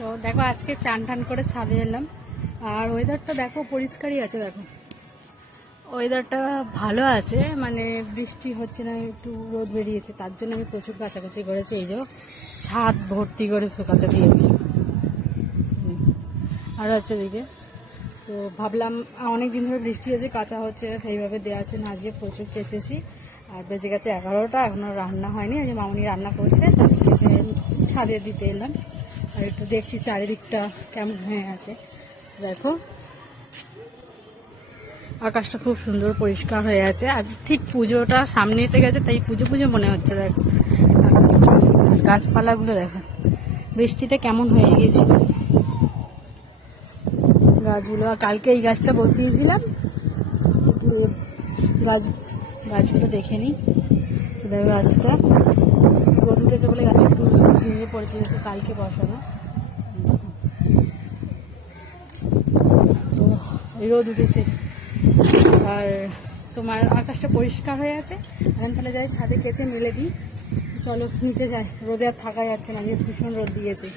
তো দেখো আজকে চান টান করে ছাদে এলাম, আর ওয়েদারটা দেখো পরিষ্কারই আছে। দেখো ওয়েদারটা ভালো আছে, মানে বৃষ্টি হচ্ছে না, একটু রোদ বেরিয়েছে, তার জন্য আমি প্রচুর কাচাকুচি করেছি। এই যে ছাদ ভর্তি করে শুকাতে দিয়েছি। আর হচ্ছে দিকে তো ভাবলাম অনেক দিন ধরে বৃষ্টি হয়েছে, কাঁচা হচ্ছে, সেইভাবে দেওয়া আছে না, আজকে প্রচুর কেচেছি। আর বেজে গেছে 11টা, এখনো রান্না হয়নি। এই যে মামুনি রান্না করছে, কেচে ছাদে দিতে এলাম। আর একটু দেখছি চারিদিকটা কেমন হয়ে আছে। দেখো আকাশটা খুব সুন্দর পরিষ্কার হয়ে আছে। আর ঠিক পুজোটা সামনে এসে গেছে, তাই পুজো পুজো মনে হচ্ছে। দেখো গাছপালাগুলো দেখো বৃষ্টিতে কেমন হয়ে গিয়েছিল গাছগুলো। আর কালকে এই গাছটা বসিয়েছিলাম, গাছগুলো দেখে নিই। দেখো গাছটা রোদ উঠেছে বলে গাছ একটু ঝিমিয়ে পড়েছে, যেহেতু কালকে বসানো। তো রোদ উঠেছে আর তোমার আকাশটা পরিষ্কার হয়ে আছে। এখন তাহলে যাই ছাদে কেচে মেলে দিই। চলো নিচে যাই, রোদে আর থাকা যাচ্ছে না, ভীষণ রোদ দিয়েছে।